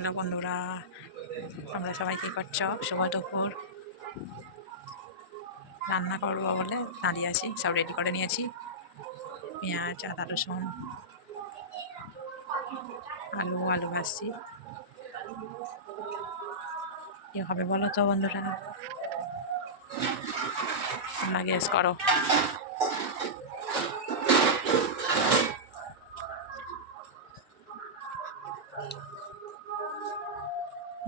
Hello বন্ধুরা, তোমরা সবাই কী করছো? শুভ দুপুর। রান্না করবো বলে দাঁড়িয়ে আছি, সব রেডি করে নিয়েছি। পেঁয়াজ, আদা, রসুন, আলু ভাজছি। কী হবে বলো তো বন্ধুরা, তোমরা গেস করো।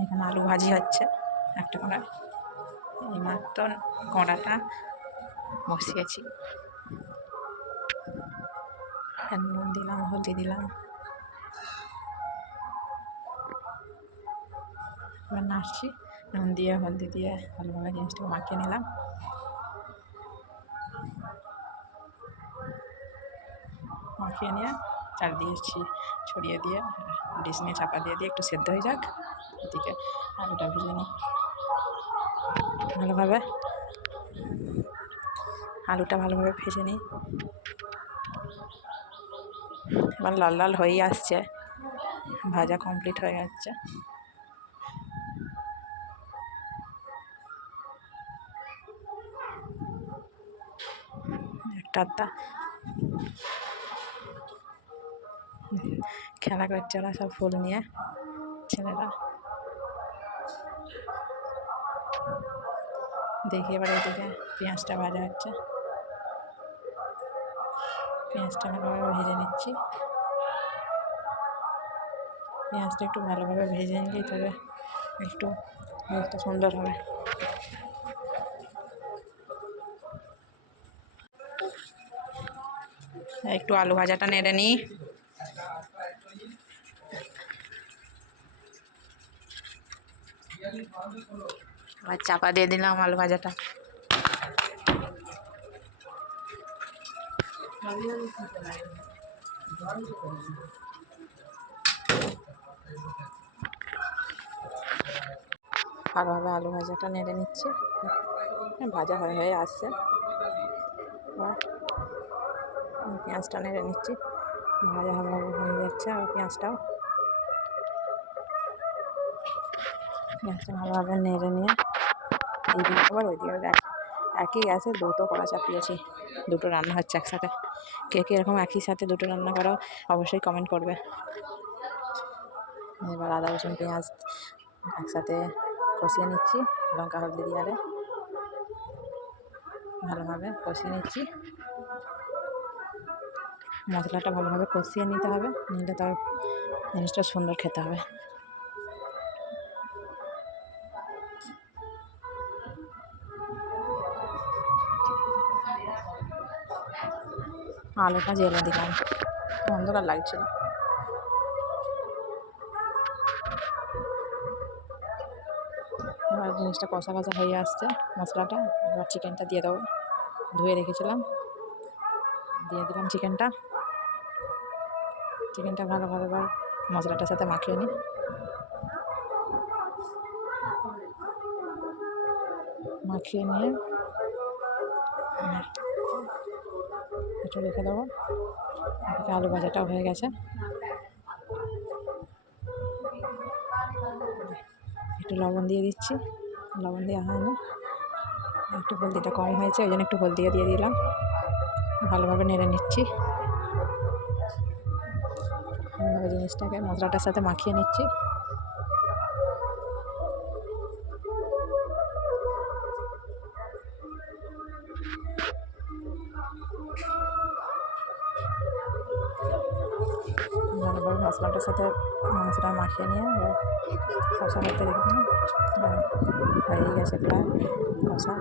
এখানে আলু ভাজি হচ্ছে একটা করে। এইমাত্র কড়াটা বসিয়েছি, নুন দিলাম, হলদি দিলাম, এবার নাড়ছি। নুন দিয়ে হলদি দিয়ে ভালোভাবে জিনিসটাকে মাখিয়ে নিলাম। মাখিয়ে নিয়ে চারদিকে ছড়িয়ে দিয়ে ডিশ নিয়ে চাপা দিয়ে একটু সেদ্ধ হয়ে যাক। এদিকে আলুটা ভেজে নিই ভালোভাবে। আলুটা ভালোভাবে ভেজে নিই। এবার লাল লাল হয়েই আসছে, ভাজা কমপ্লিট হয়ে যাচ্ছে। একটা খেলা করছে ওরা, সব ফুল নিয়ে ছেলেরা। দেখি এবার এদিকে পেঁয়াজটা ভাজা হচ্ছে, পেঁয়াজটা ভালোভাবে ভেজে নিচ্ছি। পেঁয়াজটা একটু ভালোভাবে ভেজে নিলেই তবে একটু সুন্দর হবে। একটু আলু ভাজাটা নেড়ে নিই। আবার চাপা দিয়ে দিলাম আলু ভাজাটা। ভালোভাবে আলু ভাজাটা নেড়ে নিচ্ছি, ভাজা হয়ে আসছে। পেঁয়াজটা নেড়ে নিচ্ছি, ভাজা ভালোভাবে হয়ে যাচ্ছে। আর পেঁয়াজটা ভালোভাবে নেড়ে নিয়ে এইদিকে আবার ওইদিকে একই গ্যাসে দুটো কড়া চাপিয়েছি, দুটো রান্না হচ্ছে একসাথে। কে কে এরকম একই সাথে দুটো রান্না করো অবশ্যই কমেন্ট করবে। এবার আদা রসুন পেঁয়াজ একসাথে কষিয়ে নিচ্ছি, লঙ্কা হলদি দিয়ে ভালোভাবে কষিয়ে নিচ্ছি। মশলাটা ভালোভাবে কষিয়ে নিতে হবে, নিলে তবে জিনিসটা সুন্দর খেতে হবে। আলুটা জেলে দিলাম, অন্ধকার লাগছিল। এবার জিনিসটা কষা কষা হয়ে আসছে মশলাটা। এবার চিকেনটা দিয়ে দেবো, ধুয়ে রেখেছিলাম, দিয়ে দিলাম চিকেনটা ভালোভাবে এবার মশলাটার সাথে মাখিয়ে নিই। মাখিয়ে নিয়ে একটু রেখে দেবো। আলু ভাজাটাও হয়ে গেছে, একটু লবণ দিয়ে দিচ্ছি। লবণ দেওয়া হয়নি, একটু হলদিটা কম হয়েছে, ওই জন্য একটু হলদি দিয়ে দিলাম। ভালোভাবে নেড়ে নিচ্ছি, ভালোভাবে জিনিসটাকে মশলাটার সাথে মাখিয়ে নিচ্ছি। ভালোভাবে মশলাটার সাথে মাংসটা মাখিয়ে নিয়ে কষা করতে রেখে হয়ে গেছে, প্রায় কষা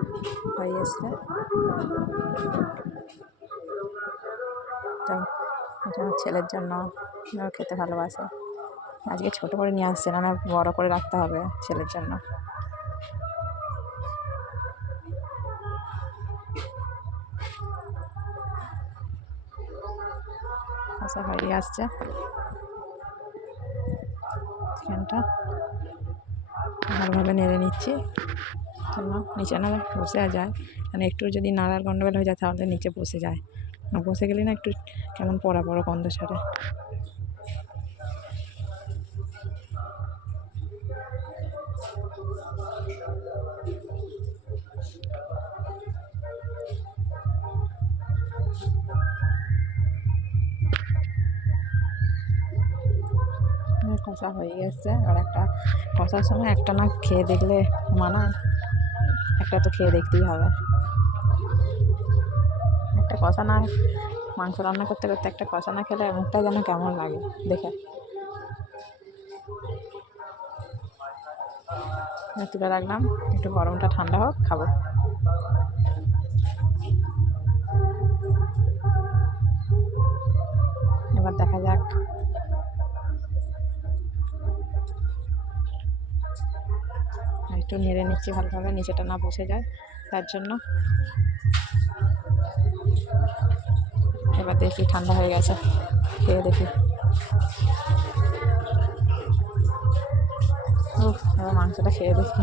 হয়ে এসছে। এটা আমার ছেলের জন্য, খেতে ভালোবাসে। আজকে ছোটো করে নিয়ে আসছে, না বড় করে রাখতে হবে ছেলের জন্য। কষা হয়ে আসছে, চিকেনটা ভালোভাবে নেড়ে নিচ্ছি। নিচে না বসে যায়, মানে একটু যদি নাড়ার গন্ডগোল হয়ে যায় তাহলে নিচে বসে যায়, বসে গেলে না একটু কেমন পড়া গন্ধ ছাড়ে। কষা হয়ে গেছে। আর একটা কষার সময় একটা না খেয়ে দেখলে মানায়, একটা তো খেয়ে দেখতেই হবে। একটা কষা না, মাংস রান্না করতে করতে একটা কষা না খেলে মুখটা যেন কেমন লাগে দেখে। তুলে রাখলাম, একটু গরমটা ঠান্ডা হোক, খাবো। এবার দেখা যাক। একটু নেড়ে নিচ্ছি ভালোভাবে, নিচেটা না বসে যায় তার জন্য। এবার দেখি, ঠান্ডা হয়ে গেছে, খেয়ে দেখি। এবার মাংসটা খেয়ে দেখি,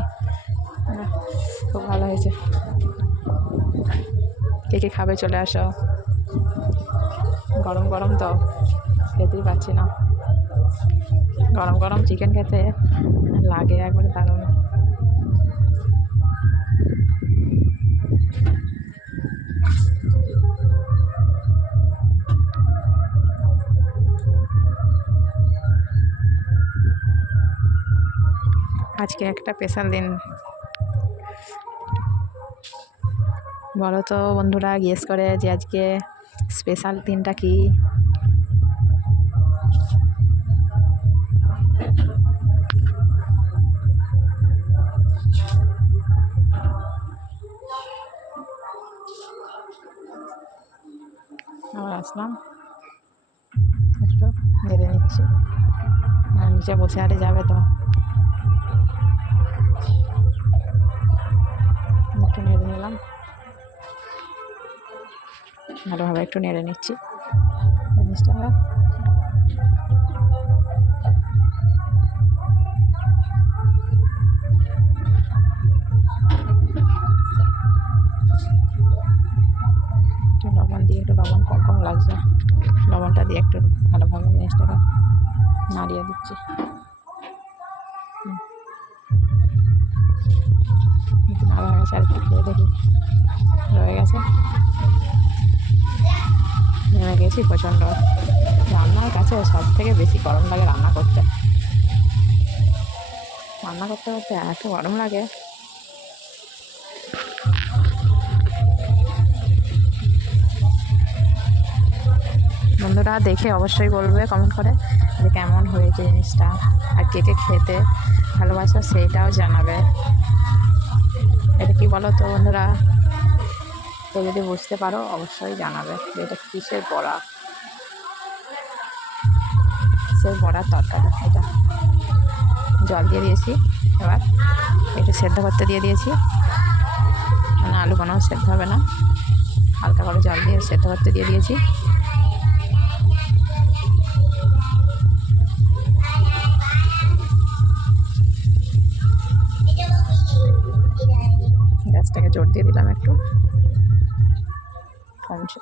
খুব ভালো হয়েছে। কে কে খাবে চলে আসো। গরম গরম তো খেতেই পাচ্ছি না। গরম গরম চিকেন খেতে লাগে একবারে দারুণ। আজকে একটা স্পেশাল দিন, বলো তো বন্ধুরা, গেস করে যে আজকে স্পেশাল দিনটা কি? আবার আসলাম, একটু নেড়ে নিচ্ছি। আর নিচে বসে আরে যাবে তো, একটু নেড়ে নিলাম ভালোভাবে, একটু নেড়ে নিচ্ছি জিনিসটা। একটু লবণ দিয়ে, একটু লবণ কম কম লাগছে, লবণটা দিয়ে একটু ভালোভাবে জিনিসটাকে নাড়িয়ে দিচ্ছি। নাড়া হয়ে গেছে, আর একটু খেয়ে দেখি। রয়ে গেছে, নেমে গেছি প্রচণ্ড। রান্নার কাছে সব থেকে বেশি গরম লাগে রান্না করতে। রান্না করতে করতে এত গরম লাগে। বন্ধুরা দেখে অবশ্যই বলবে কমেন্ট করে যে কেমন হয়েছে জিনিসটা, আর কে কে খেতে ভালোবাসো সেইটাও জানাবে। এটা কি বলো তো বন্ধুরা, তো যদি বুঝতে পারো অবশ্যই জানাবে যে এটা কিসের বড়া। সেই বড়ার তরকারি এটা। জল দিয়ে দিয়েছি, এবার একটু সেদ্ধ করতে দিয়ে দিয়েছি, মানে আলু কোনো সেদ্ধ হবে না, হালকা করে জল দিয়ে সেদ্ধ করতে দিয়ে দিয়েছি। গ্যাসটাকে জোর দিয়ে দিলাম, একটু কমছে।